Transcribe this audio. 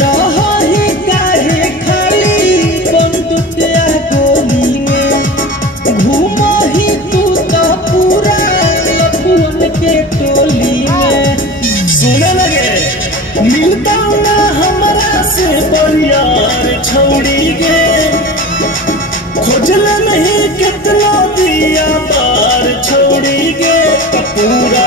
रही काहे खाली बंदूकिया गोली में घूमो ही तू तो पूरा लफुअन के टोली में। सुने लगे मिलता ना हमरा से बरियार छौड़ी गे खोजल नहीं कितना दिया बार छोड़ी गे पूरा